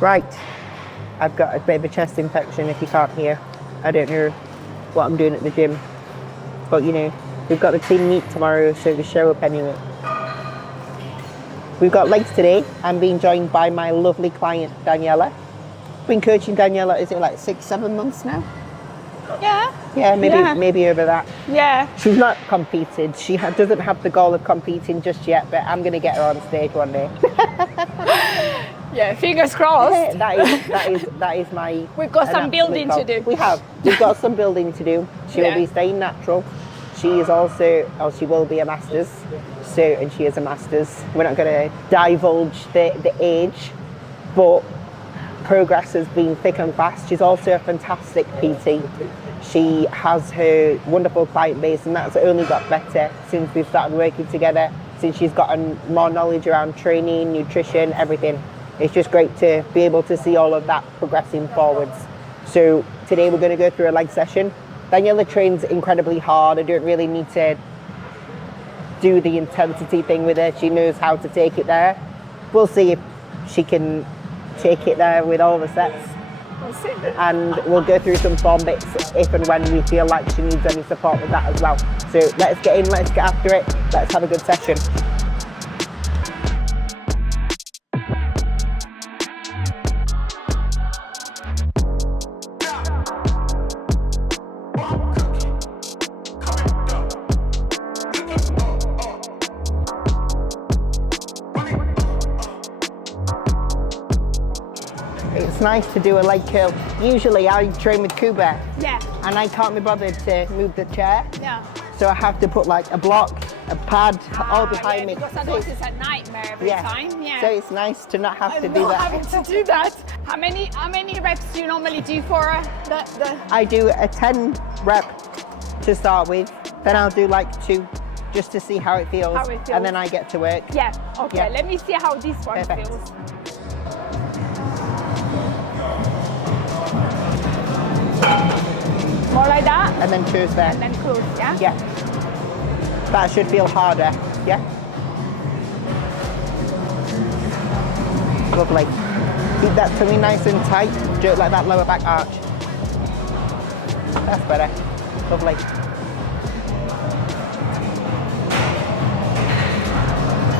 Right, I've got a bit of a chest infection if you can't hear. I don't know what I'm doing at the gym, but you know, we've got the team meet tomorrow, so we show up anyway. We've got legs today. I'm being joined by my lovely client, Daniela. Been coaching Daniela, is it like 6-7 months now? Yeah. Yeah, maybe over that. Yeah. She's not competed. She doesn't have the goal of competing just yet, but I'm going to get her on stage one day. Yeah, fingers crossed. That is my. We've got some building goal. to do. We've got some building to do. She will be staying natural. She is also, or she will be a master's. So, and she is a master's. We're not going to divulge the age, but progress has been thick and fast. She's also a fantastic PT. She has her wonderful client base, and that's only got better since we've started working together, since she's gotten more knowledge around training, nutrition, everything. It's just great to be able to see all of that progressing forwards. So today we're going to go through a leg session. Daniela trains incredibly hard. I don't really need to do the intensity thing with her. She knows how to take it there. We'll see if she can take it there with all the sets. We'll see. And we'll go through some form bits if and when we feel like she needs any support with that as well. So let's get in, let's get after it, let's have a good session. It's nice to do a leg curl. Usually I train with Kuba, and I can't be bothered to move the chair. Yeah. So I have to put like a block, a pad, all behind me. Because otherwise it's a nightmare every time. Yeah. So it's nice to not have to do that. Having to do that. How many reps do you normally do for the? I do a 10 rep to start with, then I'll do like 2 just to see how it feels, and then I get to work. Yeah. Okay. Yeah. Let me see how this one feels. More like that? And then choose there. And then close, yeah? Yeah. That should feel harder, yeah? Lovely. Keep that tummy nice and tight. Do it like that lower back arch. That's better. Lovely.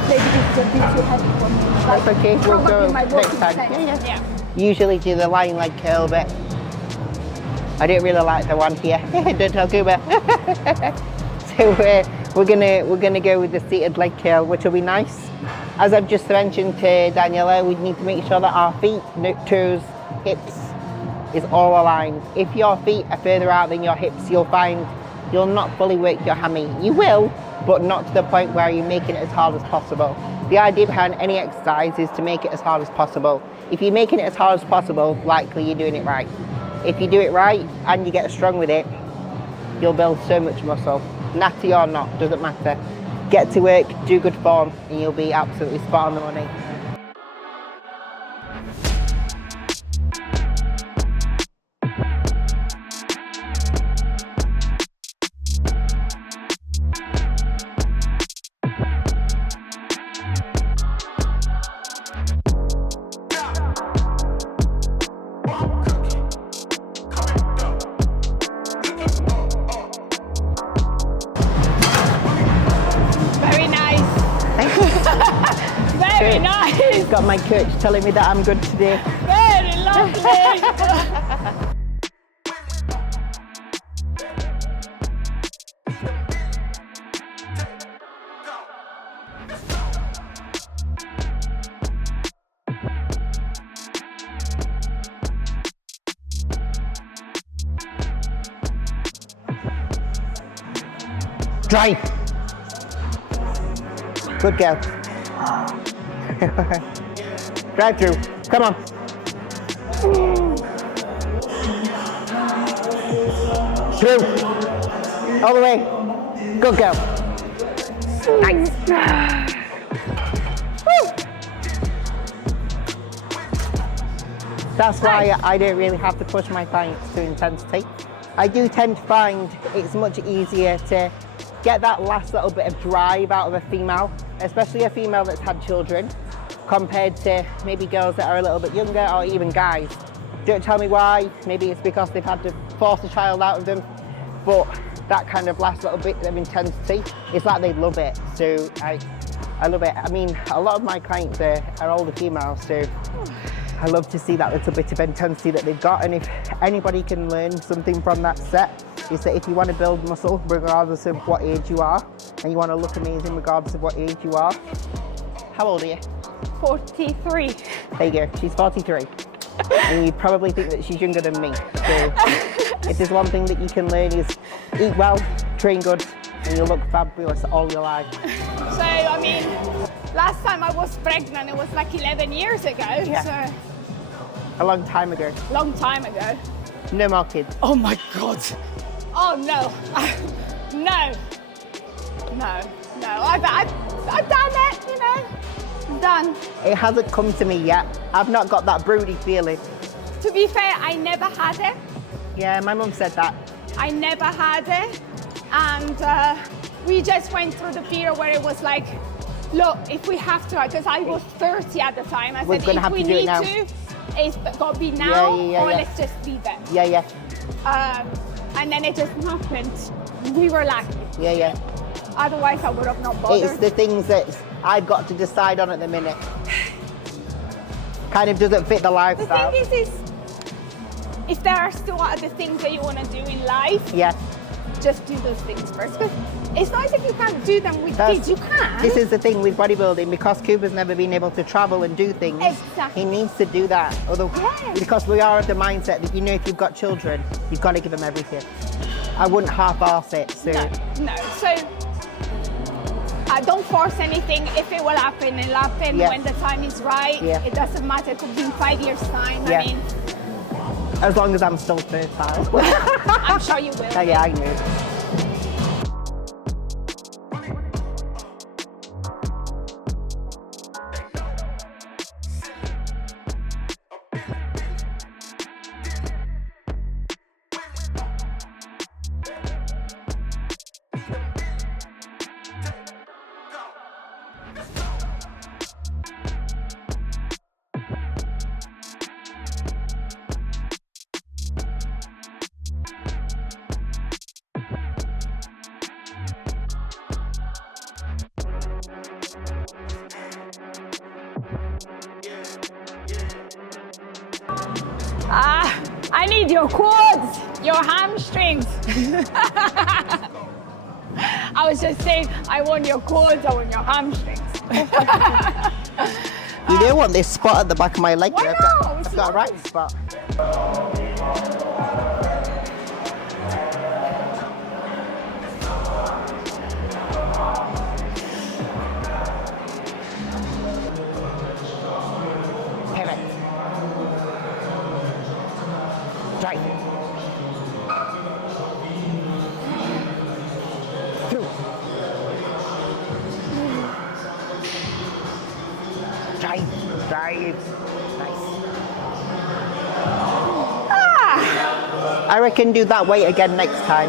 Maybe this is a bit too heavy for me. That's okay, we'll go next time. Yeah. Usually do the lying leg curl bit. I don't really like the one here. Don't tell Kuba. So we're gonna go with the seated leg curl, which will be nice. As I've just mentioned to Daniela, we need to make sure that our feet, toes, hips is all aligned. If your feet are further out than your hips, you'll find you'll not fully work your hammy. You will, but not to the point where you're making it as hard as possible. The idea behind any exercise is to make it as hard as possible. If you're making it as hard as possible, likely you're doing it right. If you do it right and you get strong with it, you'll build so much muscle. Natty or not, doesn't matter. Get to work, do good form, and you'll be absolutely spot on the money. Very nice. Got my coach telling me that I'm good today. Very lovely. Drive. Good girl. Drive through. Come on. Through. All the way. Good girl. Nice. That's why I don't really have to push my clients to intensity. I do tend to find it's much easier to get that last little bit of drive out of a female, especially a female that's had children. compared to maybe girls that are a little bit younger or even guys. Don't tell me why. Maybe it's because they've had to force a child out of them, but that kind of last little bit of intensity, it's like they love it. So I love it. I mean, a lot of my clients are older females, so I love to see that little bit of intensity that they've got. And if anybody can learn something from that set, is that if you want to build muscle regardless of what age you are, and you want to look amazing regardless of what age you are. How old are you? 43. There you go, she's 43. And you probably think that she's younger than me. So if there's one thing that you can learn is eat well, train good, and you'll look fabulous all your life. So, I mean, last time I was pregnant, it was like 11 years ago. Yeah. So, a long time ago. long time ago. No more kids. Oh my God. Oh no. No. I've done it, you know. I'm done. It hasn't come to me yet. I've not got that broody feeling. To be fair, I never had it. Yeah, my mum said that. I never had it. And we just went through the period where it was like, look, if we have to, because I was 30 at the time, I said, if we need to, it's got to be now, or let's just leave it. Yeah. And then it just happened. We were lucky. Yeah. Otherwise, I would have not bothered. It's the things that I've got to decide on at the minute. Kind of doesn't fit the lifestyle. The thing is if there are still other things that you want to do in life, yeah, just do those things first. Because it's not as if you can't do them with kids, you can. This is the thing with bodybuilding, because Cuba's never been able to travel and do things. Exactly. He needs to do that. Because we are of the mindset that, you know, if you've got children, you've got to give them everything. I wouldn't half-arse it. So. No. So don't force anything. If it will happen, it'll happen when the time is right. Yeah. It doesn't matter. It could be in 5 years' time. Yeah. I mean, as long as I'm still fertile. I'm sure you will. Yeah, I know. I need your quads, your hamstrings. I was just saying, I want your quads, I want your hamstrings. You don't want this spot at the back of my leg. Why not? I've got a right spot. Drive. Through. Drive. Nice. I reckon do that weight again next time.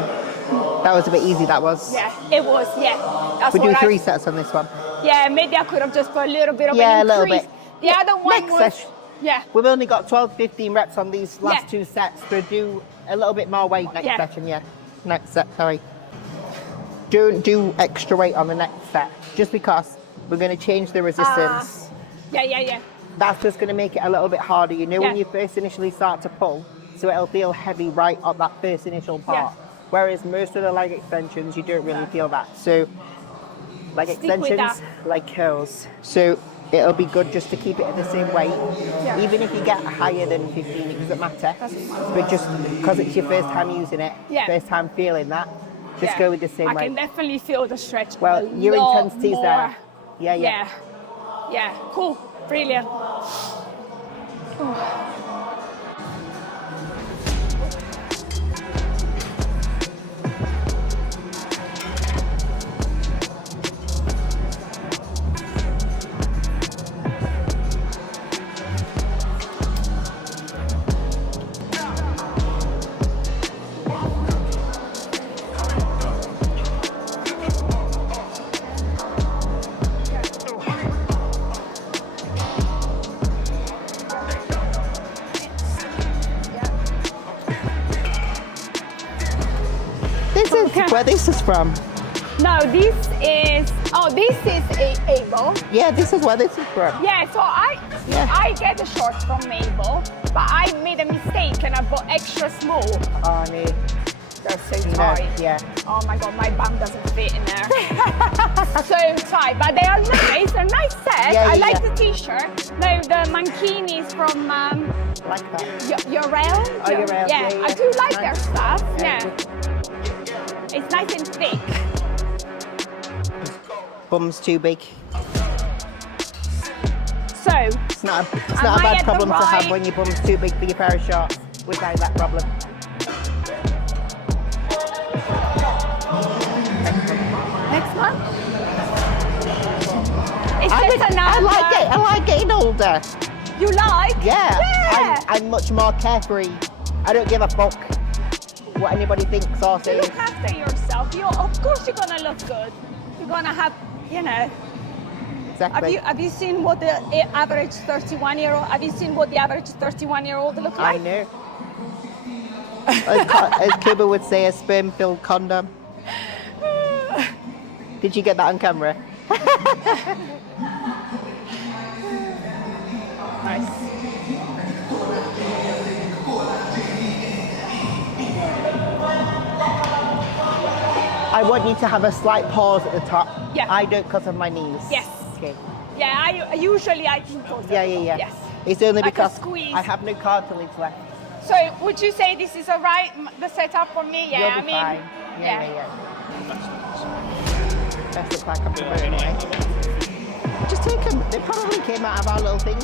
That was a bit easy, that was. Yeah, it was, yeah. That's we do 3 sets on this one. Yeah, maybe I could have just put a little bit of an increase. A little bit. The other one next was... session. Yeah. We've only got 12, 15 reps on these last 2 sets, so do a little bit more weight next session, Next set, sorry. Don't do extra weight on the next set, just because we're going to change the resistance. Yeah. That's just going to make it a little bit harder, you know, when you first initially start to pull, so it'll feel heavy right on that first initial part. Whereas most of the leg extensions, you don't really feel that. So, leg extensions, leg curls. So, it'll be good just to keep it at the same weight. Even if you get higher than 15, it doesn't matter. But just because it's your first time using it, first time feeling that, just go with the same weight. I can definitely feel the stretch. Well, your intensity's there. Yeah, cool. Brilliant. where this is from? No, this is Able. Yeah, this is where this is from. Yeah, so I get the shorts from Able, but I made a mistake and I bought extra small. Oh, no. They're so tight. Yeah. Oh my god, my bum doesn't fit in there. So tight, but they are nice. They're nice set. Yeah, I yeah, like yeah. the t-shirt. No, the mankini is from Like that. Urel. Oh, Urel. Yeah, Yeah, I do like nice. their stuff. Yeah, Yeah. It's nice and thick. Bum's too big. So, It's not a bad problem to have when your bum's too big for your pair of shorts. We find that problem. next month? It's just another. I like getting older. You like? Yeah. Yeah. I'm much more carefree. I don't give a fuck what anybody thinks or You says. look after yourself. Of course you're gonna look good. You're gonna have, you know. Exactly. Have you seen what the average 31-year-old? Have you seen what the average 31-year-old look I like? know. As Kuba would say, a sperm-filled condom. Did you get that on camera? Nice. I want you to have a slight pause at the top. Yeah. I don't because of my knees. Yes. Okay. Yeah, I usually do pause. Yeah. Yes. It's only Like a because squeeze. I have no cartilage left. So would you say this is the setup for me? Yeah, You'll be fine. Yeah. Best look like I'm doing it. Just take them. They probably came out of our little thing.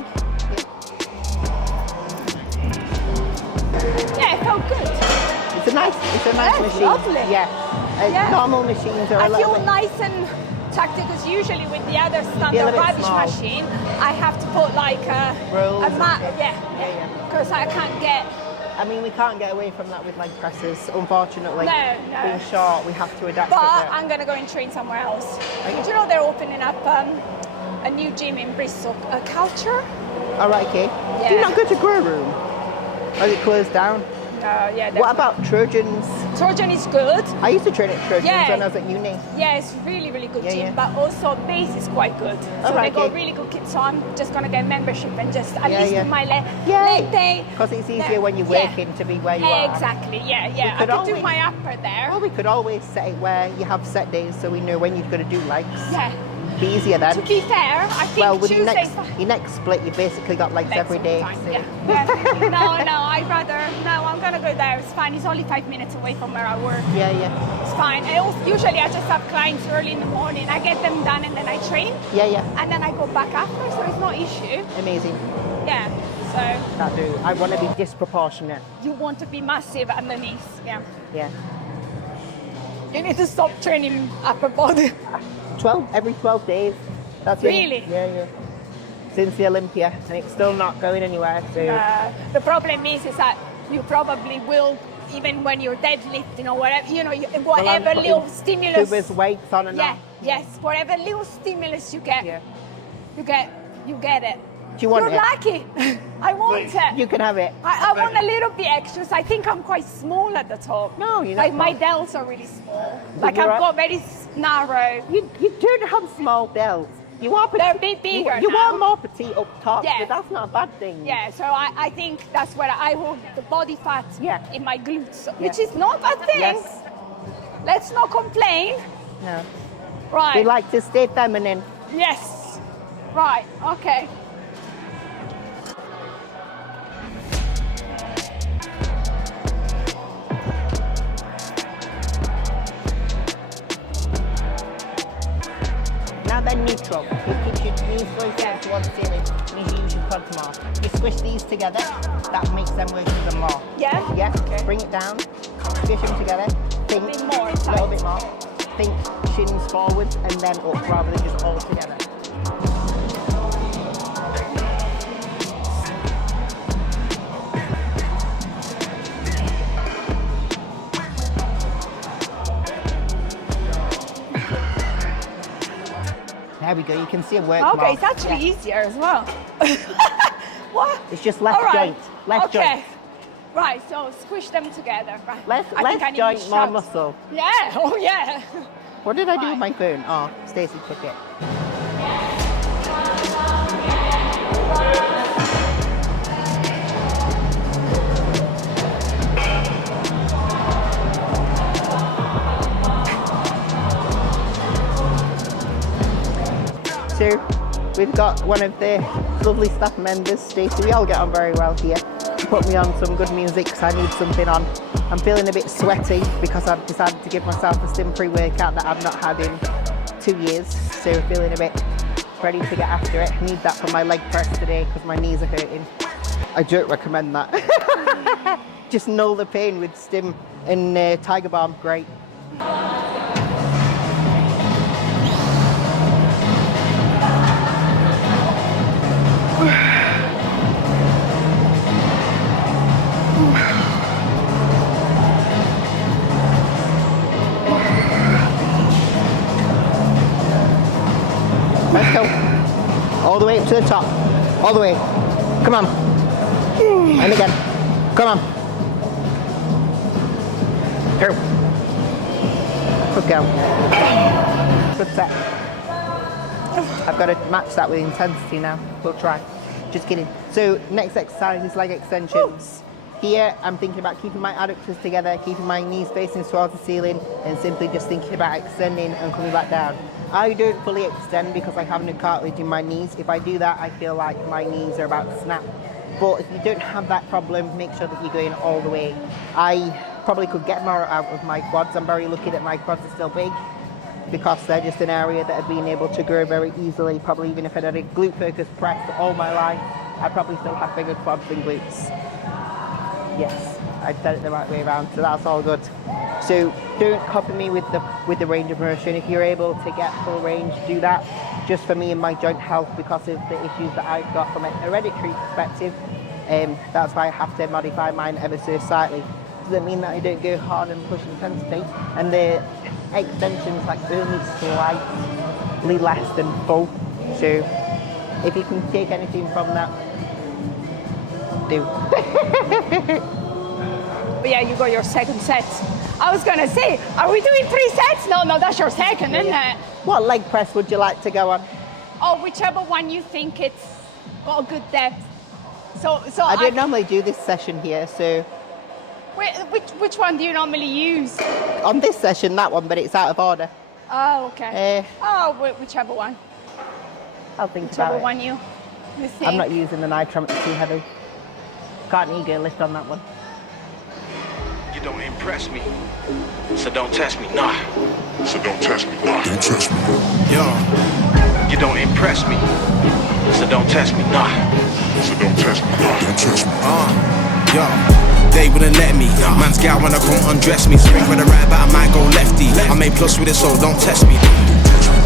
Yeah, it felt good. It's a nice Yeah, machine. lovely. Yeah. Yeah. Normal machines are I a little feel bit. nice and tucked because usually with the other Feel a standard bit rubbish small. machine, I have to put like Rolls a and mat. stuff. Yeah. Because I can't get. I mean, we can't get away from that with leg presses, unfortunately. No. Being short, we have to adapt But it. I'm gonna go and train somewhere else. Are you? Do you know they're opening up a new gym in Bristol, Culture? All right, okay. Yeah. Do you not go to Grow Room? Or is it closed down? Yeah. What about Trojans? Trojan is good. I used to train at Trojans Yeah. when I was at uni. Yeah, it's really, really good Yeah, gym. yeah. But also base is quite good. So Alright, they got okay. really good kids. So I'm just gonna get membership and just at Yeah, least yeah. do my leg day. Because it's easier Yeah. when you're Yeah. working to be where you are. Exactly. Yeah. I could could do always- my upper there. Well, we could always set it where you have set days so we know when you're going to do legs. Yeah. Be easier then. To be fair, I think Well, with Tuesdays. your next split, you basically got legs every day. So. Yeah. No, I'd rather. No, I'm gonna go there. It's fine. It's only 5 minutes away from where I work. Yeah. It's fine. Usually I just have clients early in the morning. I get them done and then I train. Yeah. And then I go back after, so it's no issue. Amazing. Yeah. So That do. I want to be disproportionate. you want to be massive underneath. Yeah. Yeah. You need to stop training upper body. 12 every 12 days. That's it. Really? Yeah. Since the Olympia, and it's still not going anywhere. So The problem is that you probably will, even when you're deadlifting or whatever, whatever Well, little I'm stimulus. putting Kuba's weights on and Yeah. off. Yes. Whatever little stimulus you get, Yeah. you get it. Do you want You're it? lucky. I want it. You can have it. I want a little bit extra. I think I'm quite small at the top. No, you're not Like my small. delts are really small. But Like you're I've up- got very narrow. You don't have small delts. You are They're a petite. bit bigger You now. are more petite up top, Yeah. but that's not a bad thing. Yeah, so I think that's where I hold the body fat Yeah. in my glutes, Yeah. which is not a bad thing. Yes. Let's not complain. No. Right. They like to stay feminine. Yes. Right. Okay. Now they're neutral. It keeps your knees closer towards the ceiling. And you use your quads more. You squish these together, that makes them work even more. Yeah? Yeah. Okay. Bring it down. Squish them together. Think bit more a inside. little bit more. Think shins forwards and then up rather than just all together. There we go. You can see a work Okay, mark. it's actually Yeah. easier as well. What? It's just left All right. joint. Left okay. joint. Right, so squish them together. Right. Let's joint more muscle. Yeah, oh yeah. What did I do with my phone? Oh, Stacey took it. So we've got one of the lovely staff members, Stacey. We all get on very well here. Put me on some good music because I need something on. I'm feeling a bit sweaty because I've decided to give myself a stim pre-workout that I've not had in 2 years. So feeling a bit ready to get after it. I need that for my leg press today because my knees are hurting. I don't recommend that. Just null the pain with stim and Tiger Balm, great. Let's go. All the way up to the top. All the way. Come on. And again. Come on. Go. Good go. Good set. I've got to match that with intensity now. We'll try. Just kidding. So next exercise is leg extensions. Here I'm thinking about keeping my adductors together, keeping my knees facing towards the ceiling, and simply just thinking about extending and coming back down. I don't fully extend because I have no cartilage in my knees. If I do that, I feel like my knees are about to snap. But if you don't have that problem, make sure that you're going all the way. I probably could get more out of my quads. I'm very lucky that my quads are still big because they're just an area that I've been able to grow very easily. Probably even if I had a glute focused press all my life, I'd probably still have bigger quads than glutes. Yes, I said it the right way around, so that's all good. So don't copy me with the range of motion. If you're able to get full range, do that. Just for me and my joint health, because of the issues that I've got from an hereditary perspective, that's why I have to modify mine ever so slightly. Doesn't mean that I don't go hard and push intensity, and the extensions like only slightly less than full. So if you can take anything from that, do. But yeah, you got your second set. I was gonna say, are we doing 3 sets? No, that's your second, isn't it? What leg press would you like to go on? Oh, whichever one you think it's got a good depth. So I don't normally do this session here, so. Wait, which one do you normally use? On this session, that one, but it's out of order. Oh, okay. Whichever one. I'll think whichever about it. One you think. I'm not using the Nitram, it's too heavy. Can't ego lift on that one. You don't impress me, so don't test me, nah. So don't test me, nah. Don't test me. Yo. You don't impress me, so don't test me, nah. So don't test me, nah. Don't test me. Yo. They wouldn't let me. Man's gal when I come undress me. Swing with a right, but I might go lefty. I'm A+ with it, so don't test me.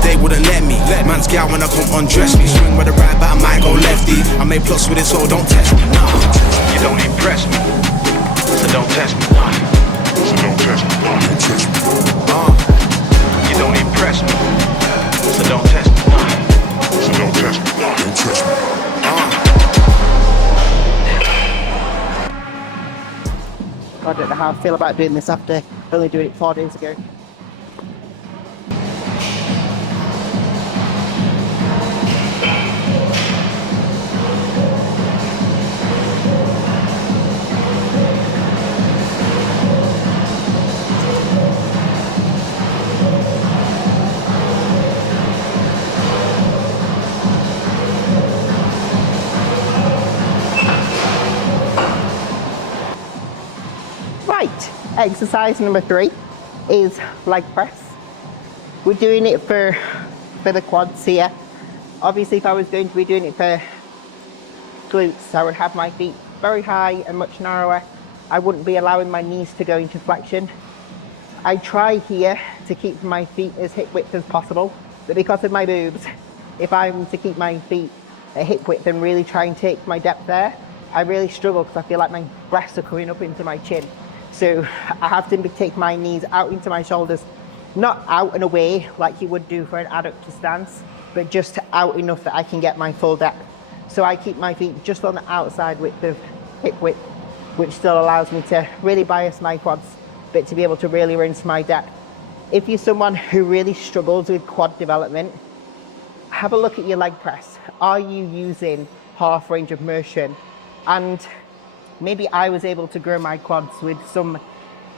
They wouldn't let me. Man's gal when I come undress me. Swing with a right, but I might go lefty. I'm A+ with it, so don't test me. Nah. You don't impress me, so don't test me. Nah. So don't test me. Nah. Don't test me. You don't impress me, so don't test me. Nah. So don't test me. Nah. Don't test me. I don't know how I feel about doing this after only doing it 4 days ago. Exercise number 3 is leg press. We're doing it for the quads here. Obviously, if I was going to be doing it for glutes, I would have my feet very high and much narrower. I wouldn't be allowing my knees to go into flexion. I try here to keep my feet as hip width as possible, but because of my boobs, if I'm to keep my feet at hip width and really try and take my depth there, I really struggle because I feel like my breasts are coming up into my chin. So I have to take my knees out into my shoulders, not out and away like you would do for an adductor stance, but just out enough that I can get my full depth. So I keep my feet just on the outside width of hip width which still allows me to really bias my quads, but to be able to really rinse my depth. If you're someone who really struggles with quad development, have a look at your leg press. Are you using half range of motion? And maybe I was able to grow my quads with some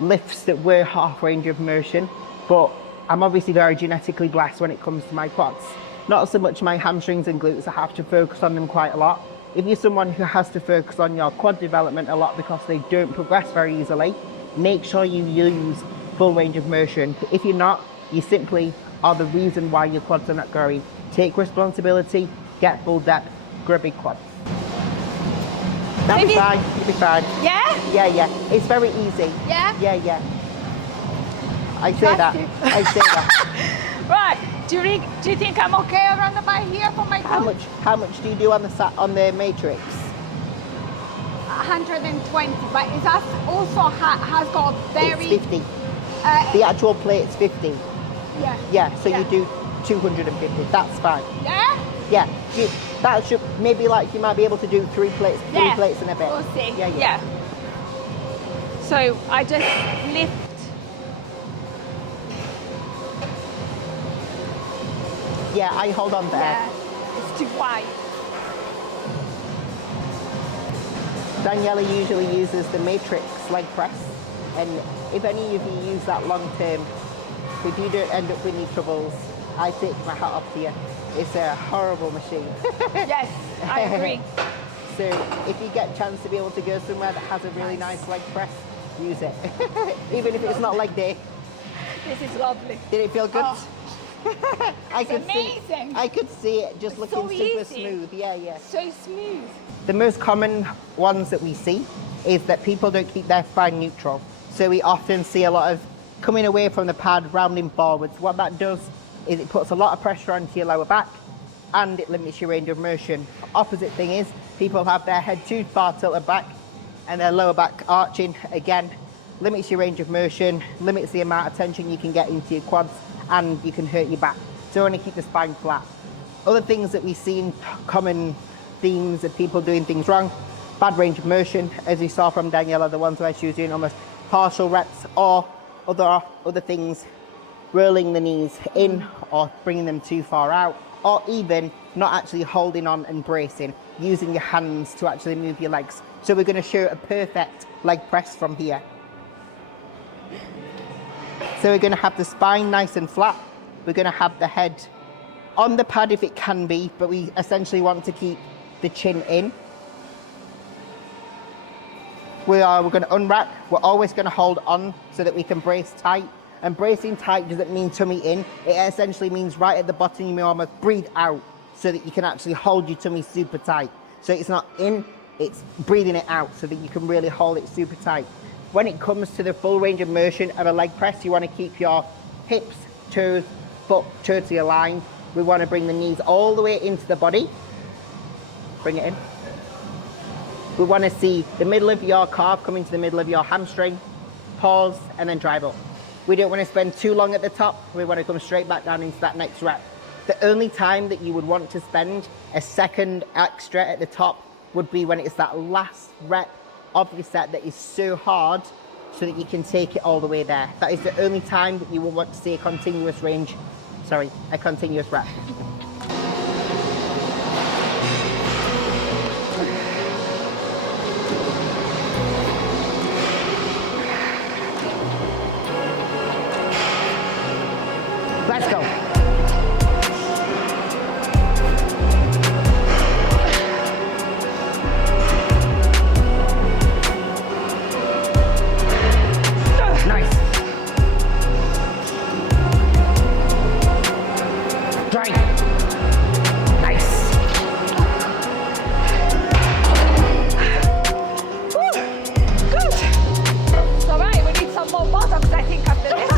lifts that were half range of motion, but I'm obviously very genetically blessed when it comes to my quads. Not so much my hamstrings and glutes, I have to focus on them quite a lot. If you're someone who has to focus on your quad development a lot because they don't progress very easily, make sure you use full range of motion. If you're not, you simply are the reason why your quads are not growing. Take responsibility, get full depth, grow big quads. That'll be fine, you'll be fine. Yeah? Yeah, yeah, it's very easy. Yeah? Yeah, yeah. I say that, I say that. Right, do you think I'm okay around about here for my quads? How much do you do on the matrix? 120, but it has also has got very... It's 50. The actual plate's 50. Yeah. Yeah, so you do 250, that's fine. Yeah? Yeah, that should, maybe like you might be able to do three plates in a bit. We'll see. Yeah, yeah. So I just lift. Yeah, I hold on there. Yeah, it's too wide. Daniela usually uses the matrix leg press, and if any of you use that long term, if you don't end up with any troubles, I take my hat off to you. It's a horrible machine. Yes, I agree. So if you get a chance to be able to go somewhere that has a really nice leg press, use it. Even if it's not leg day. This is lovely. Did it feel good? Oh. I could amazing. I could see it just It's looking so super easy. smooth. Yeah, yeah. So smooth. The most common ones that we see is that people don't keep their spine neutral. So we often see a lot of coming away from the pad, rounding forwards. What that does is it puts a lot of pressure onto your lower back and it limits your range of motion. Opposite thing is people have their head too far tilted back and their lower back arching. Again, limits your range of motion, limits the amount of tension you can get into your quads, and you can hurt your back. So you want to keep the spine flat. Other things that we see in common themes of people doing things wrong: bad range of motion, as you saw from Daniela, the ones where she was doing almost partial reps, or other things, rolling the knees in or bringing them too far out, or even not actually holding on and bracing, using your hands to actually move your legs. So we're going to show a perfect leg press from here. So we're going to have the spine nice and flat. We're going to have the head on the pad if it can be, but we essentially want to keep the chin in. We're going to unrack. We're always going to hold on so that we can brace tight. And bracing tight doesn't mean tummy in. It essentially means right at the bottom you may almost breathe out so that you can actually hold your tummy super tight. So it's not in, it's breathing it out so that you can really hold it super tight. When it comes to the full range of motion of a leg press, you want to keep your hips, toes, foot totally aligned. We want to bring the knees all the way into the body. Bring it in. We want to see the middle of your calf come into the middle of your hamstring, pause, and then drive up. We don't want to spend too long at the top. We want to come straight back down into that next rep. The only time that you would want to spend a second extra at the top would be when it's that last rep of your set that is so hard so that you can take it all the way there. That is the only time that you will want to see a continuous range, a continuous rep. Let's go. Nice. Drive. Nice. Woo, good. It's all right, we need some more bottoms, I think, after this.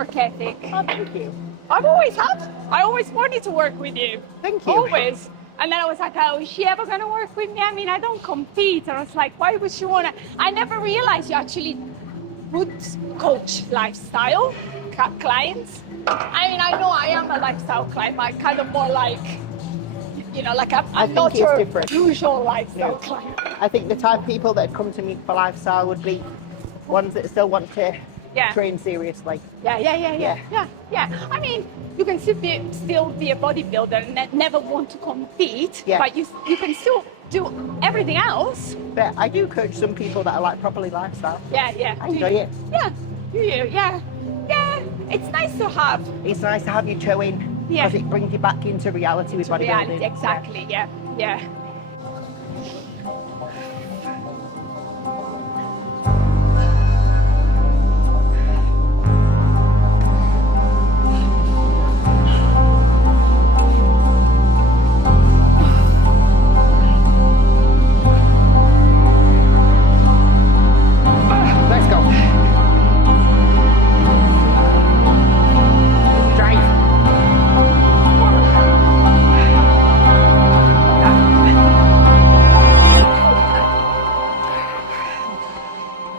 work ethic. Oh, thank you. I've always had. I always wanted to work with you. Thank you. Always. And then I was like, oh, is she ever going to work with me? I mean, I don't compete. And I was like, why would she want to? I never realized you actually would coach lifestyle clients. I mean, I know I am a lifestyle client, but I'm kind of more like, you know, like I'm not your usual lifestyle client. I think the type of people that come to me for lifestyle would be ones that still want to train seriously. Yeah. I mean, you can still be a bodybuilder and never want to compete, but you can still do everything else. But I do coach some people that are like properly lifestyle. Yeah. I enjoy it. Yeah. Yeah. It's nice to have. It's nice to have you toe in because it brings you back into reality with bodybuilding. Reality, exactly. Yeah. Let's go. Drive.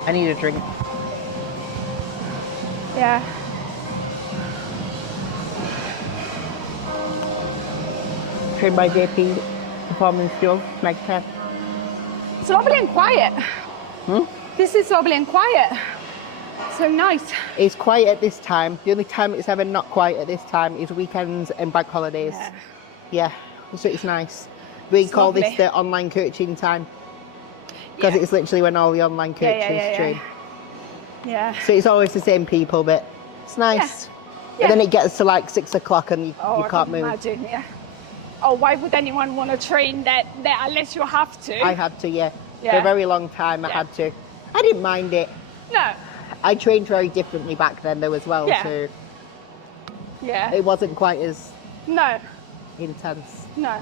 I need a drink. Yeah. Trained by JP Performance Fuel, Meg 10. It's lovely and quiet. This is lovely and quiet. So nice. It's quiet at this time. The only time it's ever not quiet at this time is weekends and bank holidays. Yeah, so it's nice. We call lovely. this the online coaching time because it's literally when all the online coaches train. Yeah. So it's always the same people, but it's nice. And then it gets to like 6 o'clock and you can't move. Imagine, Oh, why would anyone want to train that unless you have to? I had to, For a very long time, I had to. I didn't mind it. No. I trained very differently back then, though, as well. So it wasn't quite as intense. No.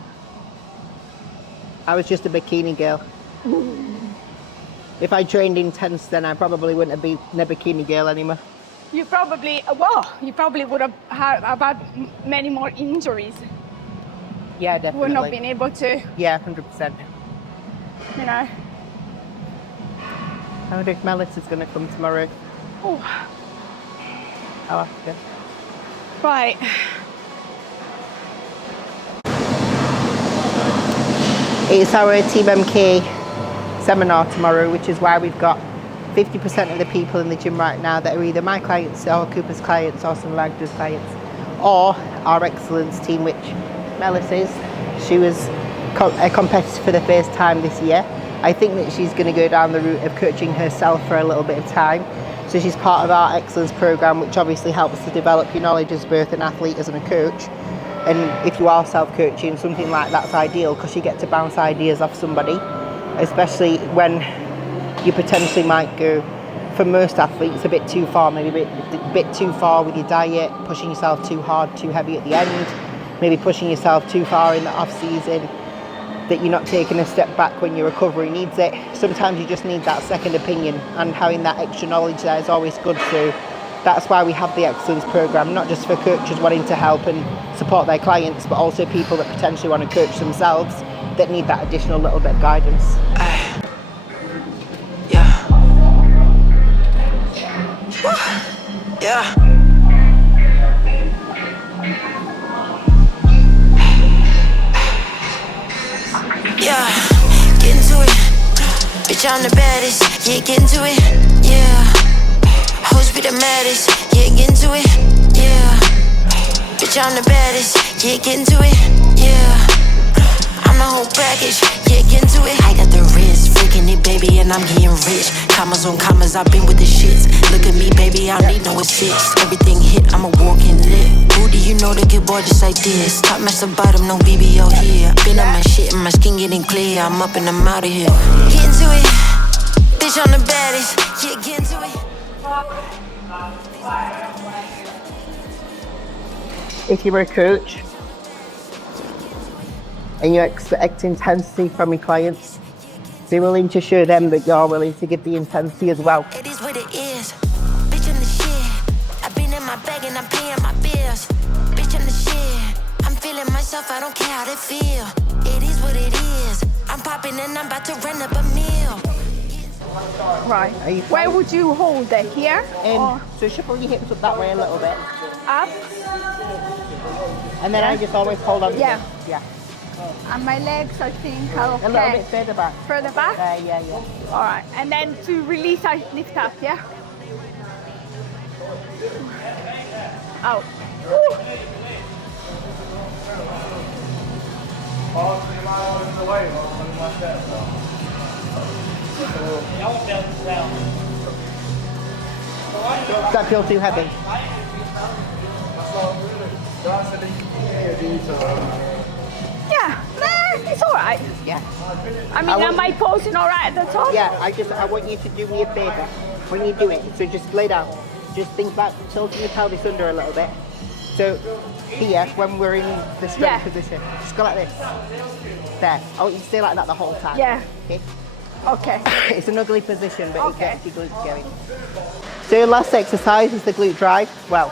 I was just a bikini girl. If I trained intense, then I probably wouldn't have been a bikini girl anymore. You probably would have had many more injuries. Yeah, definitely. Would not been able to. Yeah, 100%. You know. I wonder if Melissa's going to come tomorrow. Oh. I'll ask her. Right. It's our Team MK seminar tomorrow, which is why we've got 50% of the people in the gym right now that are either my clients or Cooper's clients or some Magda's clients, or our excellence team, which Melis is. She was a competitor for the first time this year. I think that she's going to go down the route of coaching herself for a little bit of time. So she's part of our excellence program, which obviously helps to develop your knowledge as both an athlete as a coach. And if you are self-coaching, something like that's ideal because you get to bounce ideas off somebody, especially when you potentially might go, for most athletes, a bit too far, maybe a bit too far with your diet, pushing yourself too hard, too heavy at the end, maybe pushing yourself too far in the off-season, that you're not taking a step back when your recovery needs it. Sometimes you just need that second opinion, and having that extra knowledge there is always good. So that's why we have the excellence program, not just for coaches wanting to help and support their clients, but also people that potentially want to coach themselves that need that additional little bit of guidance. Get into it. Bitch, I'm the baddest. Yeah, get into it. Yeah. Hoes be the maddest. Yeah, get into it. Yeah. Bitch, I'm the baddest. Yeah, get into it. Yeah. I'm the whole package. Yeah, get into it. I got the wrist, freaking it, baby, and I'm getting rich. Commas on commas, I've been with the shits. Look at me, baby, I don't need no assist. Everything hit, I'm a walking lit. Who do you know that get bored just like this? Top match the bottom, no BBO here. Been on my shit and my skin getting clear. I'm up and I'm out of here. Get into it. Bitch, I'm the baddest. Yeah, get into it. If you're a coach and you expect intensity from your clients, be willing to show them that you're willing to give the intensity as well. It is what it is. Bitch, I'm the shit. I've been in my bag don't care how they feel. It is what it is. I'm popping and I'm about to run up a meal. Right. Are you Where fine? would you hold it? Here? Or So shuffle your hips up that way a little bit. up? And then I just always hold on to Yeah. this. Yeah. And my legs, I think, are okay. A little bit further back. Further back? Yeah. All right. And then to release, I lift up, yeah? Out. Woo. Does that feel too heavy? Yeah, nah, it's all right. Yeah. I mean, I want- am I posing all right at the top? Yeah, I want you to do me a favour. When you do it, so just lay down. Just think about tilting your pelvis under a little bit. So here, when we're in the straight Yeah. position, just go like this. There. I want you to stay like that the whole time. Yeah. Okay? Okay. It's an ugly position, but Okay. it gets your glutes going. So your last exercise is the glute drive. Well,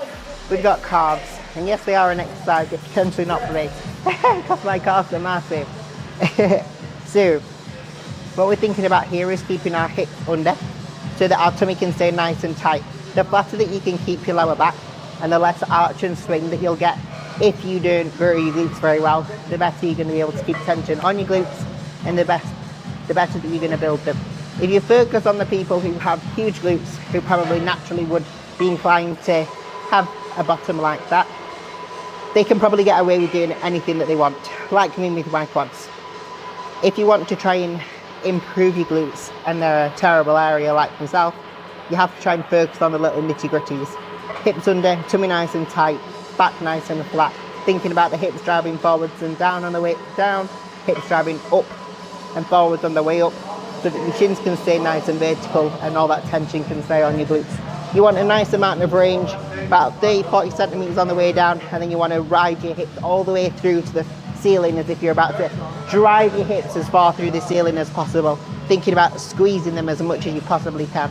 we've got calves, and yes, they are an exercise, but potentially not for me, because my calves are massive. So, what we're thinking about here is keeping our hips under, so that our tummy can stay nice and tight. The flatter that you can keep your lower back, and the less arch and swing that you'll get if you don't grow your glutes very well, the better you're going to be able to keep tension on your glutes, and the better that you're going to build them. If you focus on the people who have huge glutes, who probably naturally would be inclined to have a bottom like that, they can probably get away with doing anything that they want, like me with my quads. If you want to try and improve your glutes, and they're a terrible area like myself, you have to try and focus on the little nitty-gritties. Hips under, tummy nice and tight, back nice and flat. Thinking about the hips driving forwards and down on the way down, hips driving up and forwards on the way up, so that your shins can stay nice and vertical and all that tension can stay on your glutes. You want a nice amount of range, about 30-40 centimeters on the way down, and then you want to ride your hips all the way through to the ceiling as if you're about to drive your hips as far through the ceiling as possible, thinking about squeezing them as much as you possibly can.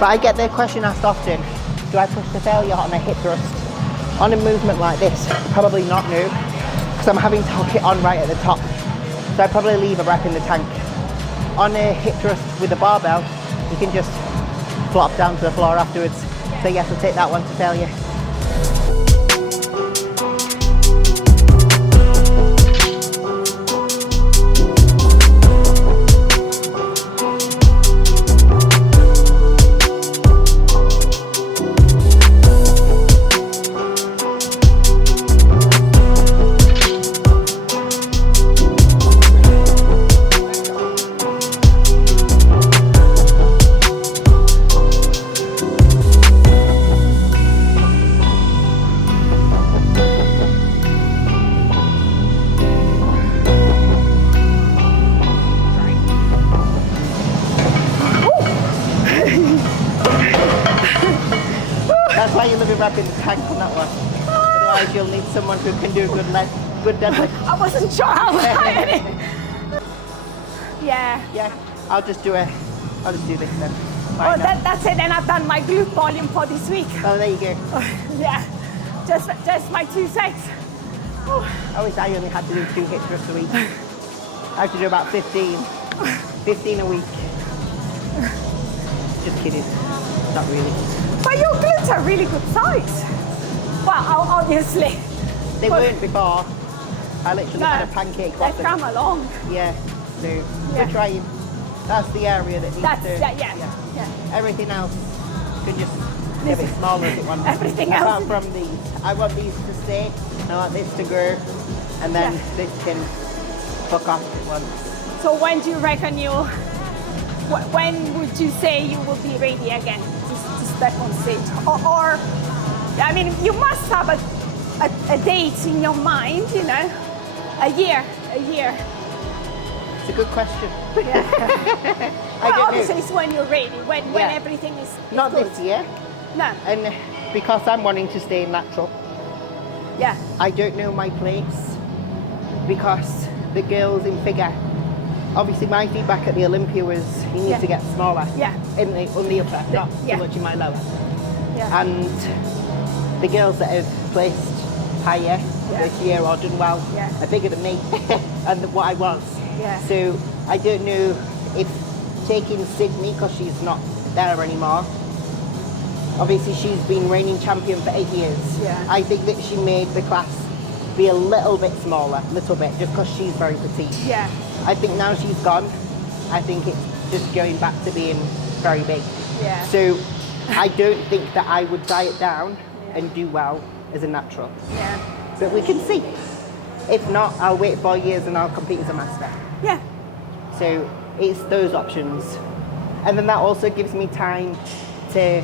But I get the question asked often, do I push to failure on a hip thrust? On a movement like this, probably not, no, because I'm having to hook it on right at the top. So I probably leave a breath in the tank. On a hip thrust with a barbell, you can just flop down to the floor afterwards. So yes, I'll take that one to failure. That's why you live in rapid tank on that one. Otherwise you'll need someone who can do good deadlift. I wasn't sure how high. Yeah. Yeah, I'll just do this then. Oh, that's it. Then I've done my glute volume for this week. Oh, there you go. Yeah. Just my 2 sets. I wish I only had to do 2 hit thrusts a week. I have to do about 15 a week. Just kidding. Not really. But your glutes are really good size. Well, obviously. They weren't before. I literally had a pancake They've bottom. come along. Yeah, so Yeah. we're trying. That's the area that needs That's, to... yeah. Everything else can just get a bit smaller as it wants. Everything Apart else. from these. I want these to stay. I want this to grow. And then Yeah. this can fuck off at once. So when do you reckon you'll when would you say you will be ready again to step on stage? Or I mean, you must have a date in your mind, you know, a year. It's a good question. Yeah. Well, obviously it's when you're ready, when everything is Not good. this year. No. And because I'm wanting to stay natural, Yeah. I don't know my place because the girls in figure, obviously my feedback at the Olympia was you need to get smaller on the upper, not so much in my lower. Yeah. And the girls that have placed higher this year or done well are bigger than me and what I was. Yeah. So I don't know if taking Sydney, because she's not there anymore, obviously she's been reigning champion for 8 years. Yeah. I think that she made the class be a little bit smaller, just because she's very petite. Yeah. I think now she's gone, I think it's just going back to being very big. Yeah. So I don't think that I would diet down and do well as a natural. Yeah. But we can see. If not, I'll wait 4 years and I'll compete as a master. Yeah. So it's those options. And then that also gives me time to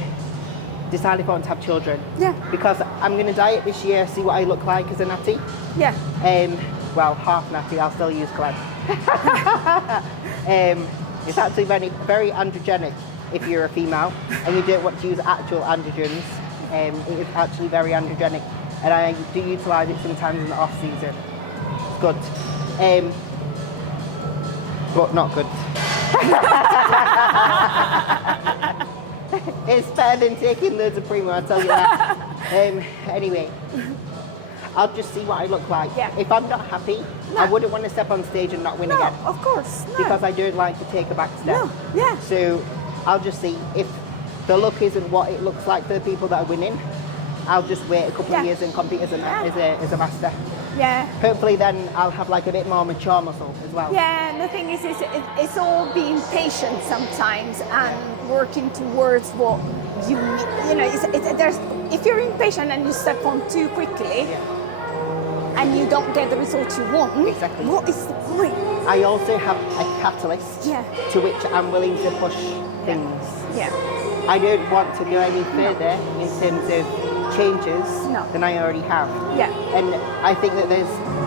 decide if I want to have children. Yeah. Because I'm going to diet this year, see what I look like as a natty. Yeah. Well, half natty, I'll still use Clem. It's actually very, very androgenic if you're a female and you don't want to use actual androgens. It is actually very androgenic, and I do utilise it sometimes in the off season. It's good, but not good. It's better than taking loads of Primo, I'll tell you that. Anyway, I'll just see what I look like. Yeah. If I'm not happy, I wouldn't want to step on stage and not win No, again. of course. No. Because I don't like to take a back step. No, yeah. So I'll just see if the look isn't what it looks like for the people that are winning. I'll just wait a couple of years and compete as a master. Yeah. Hopefully then I'll have like a bit more mature muscle as well. Yeah, and the thing is it's all being patient sometimes and working towards what you need. You know, there's if you're impatient and you step on too quickly and you don't get the result you want, what is the point? I also have a catalyst to which I'm willing to push things. Yeah. I don't want to go any further in terms of changes than I already have. Yeah. And I think that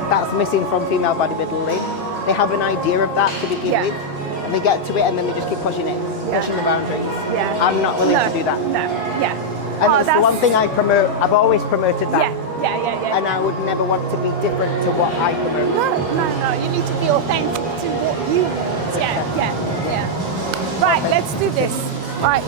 that's missing from female bodybuilding. They have an idea of that to begin with, and they get to it and then they just keep pushing it, pushing the boundaries. Yeah. I'm not willing to do that. No. Yeah. And it's the one thing I promote. I've always promoted that. Yeah. And I would never want to be different to what I promote. No. You need to be authentic to what you want. Yeah. Right, let's do this. Right.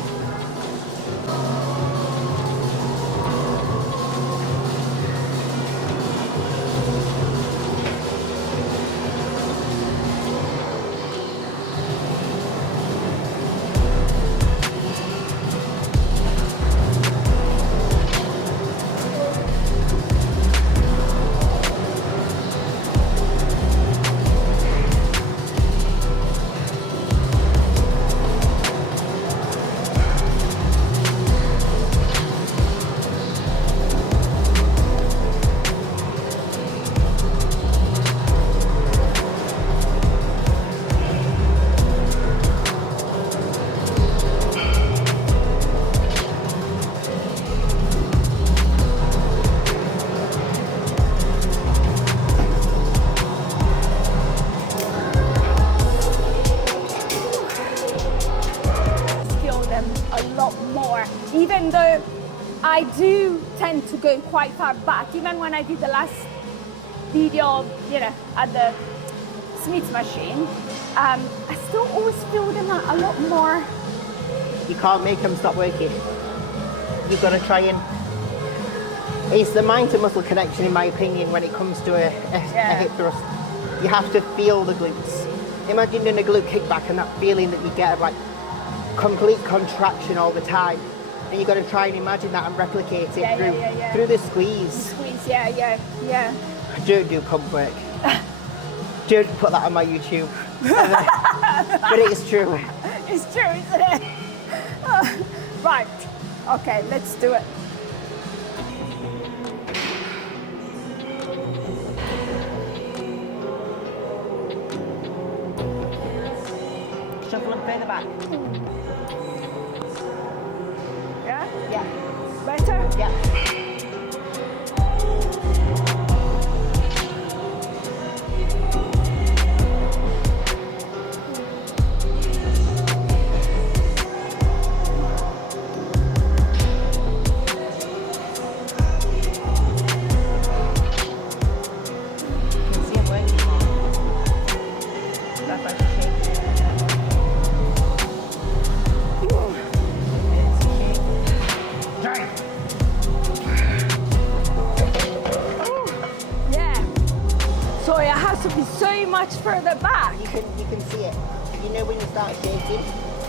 Even though I do tend to go quite far back, even when I did the last video, at the Smith machine, I still always feel them a lot more. You can't make them stop working. You've got to try and... It's the mind to muscle connection, in my opinion, when it comes to a hip thrust. You have to feel the glutes. Imagine doing a glute kickback and that feeling that you get of like complete contraction all the time. And you've got to try and imagine that and replicate it through the squeeze. Yeah. Don't do pump work. Don't put that on my YouTube. But it is true. It's true, isn't it? Right. Okay, let's do it. Shuffle and further back. Yeah? Yeah. Better? Yeah. To be so much further back. You can see it. You know when you start shaking,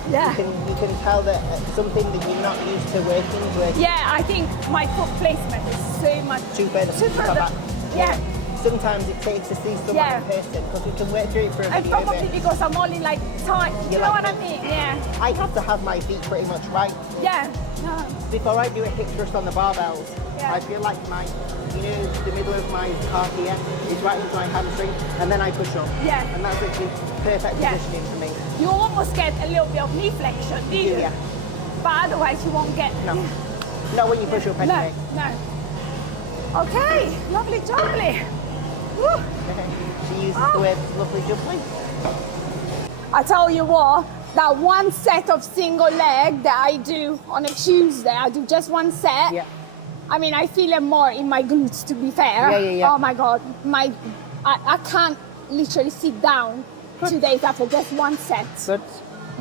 Yeah. you can tell that something that you're not used to working with. Yeah, I think my foot placement is so much Too further back. Yeah. Sometimes it takes to see someone in person because we can work through it for a and video. probably because I'm only like tight. You know what I mean? Yeah. I have to have my feet pretty much right. Yeah. No. Before I do a hip thrust on the barbells, Yeah. I feel like my, the middle of my calf here is right into my hamstring, and then I push up. Yeah. And that's actually perfect positioning for me. You almost get a little bit of knee flexion, do you? Yeah. But otherwise you won't get. No. Not when you push up anyway. No. Okay. Lovely jubbly. Woo. She uses the word lovely jubbly. I tell you what, that one set of single leg that I do on a Tuesday, I do just one set. Yeah. I mean, I feel it more in my glutes, to be fair. Yeah. Oh my God, I can't literally sit down 2 days after just one set. Good.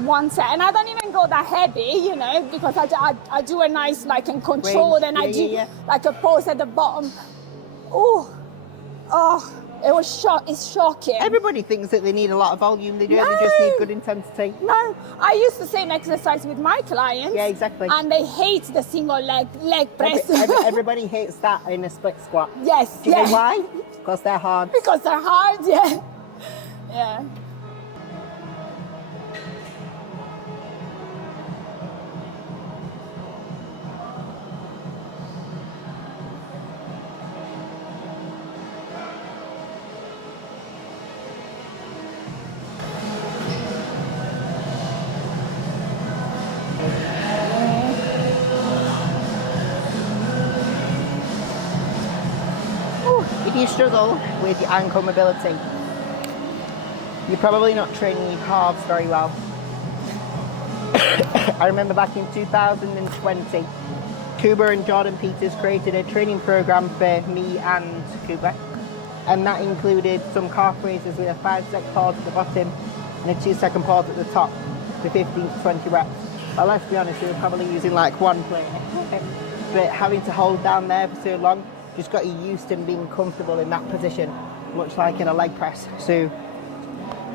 One set, and I don't even go that heavy, because I do a nice and controlled, and I do like a pose at the bottom. Oh, it's shocking. Everybody thinks that they need a lot of volume. They don't. They just need good intensity. No, I use the same exercise with my clients. Yeah, exactly. And they hate the single leg press. Everybody hates that in a split squat. Yes. Do you know why? Because they're hard. Because they're hard, yeah. Yeah. If you struggle with your ankle mobility, you're probably not training your calves very well. I remember back in 2020, Kuba and Jordan Peters created a training program for me and Kuba, and that included some calf raises with a 5-second pause at the bottom and a 2-second pause at the top for 15 to 20 reps. But let's be honest, we were probably using like one plate, but having to hold down there for so long just got you used to being comfortable in that position, much like in a leg press. So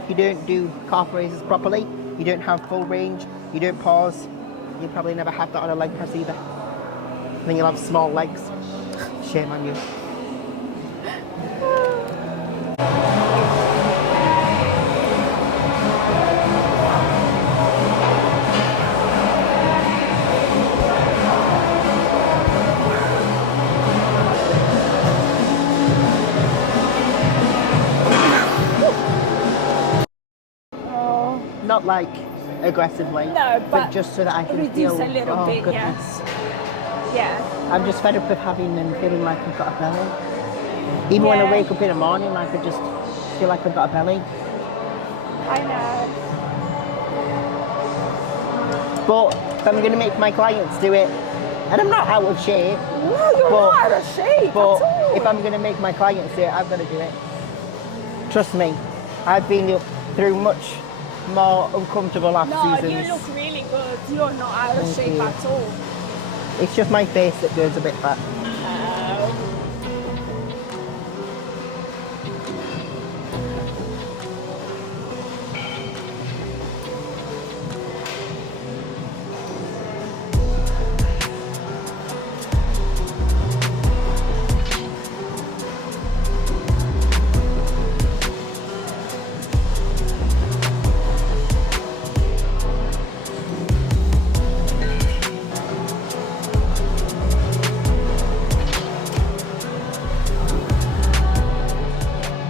if you don't do calf raises properly, you don't have full range, you don't pause, you'll probably never have that on a leg press either. Then you'll have small legs. Shame on you. Not like aggressively, no, but just so that I can reduce feel a little bit. goodness. Yeah. I'm just fed up with having and feeling like I've got a belly. Even when I wake up in the morning, like I just feel like I've got a belly. I know. But if I'm going to make my clients do it, and I'm not out of shape. No, you're not out of shape But at all. if I'm going to make my clients do it, I've got to do it. Trust me, I've been through much more uncomfortable last seasons. No, you look really good. You're not out of shape at all. It's just my face that goes a bit fat.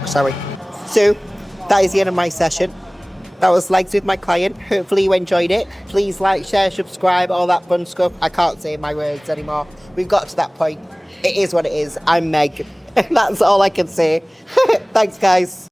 Sorry. So that is the end of my session. that was Legs with my client. Hopefully you enjoyed it. Please like, share, subscribe, all that fun stuff. I can't say my words anymore. We've got to that point. It is what it is. I'm Meg. That's all I can say. Thanks, guys.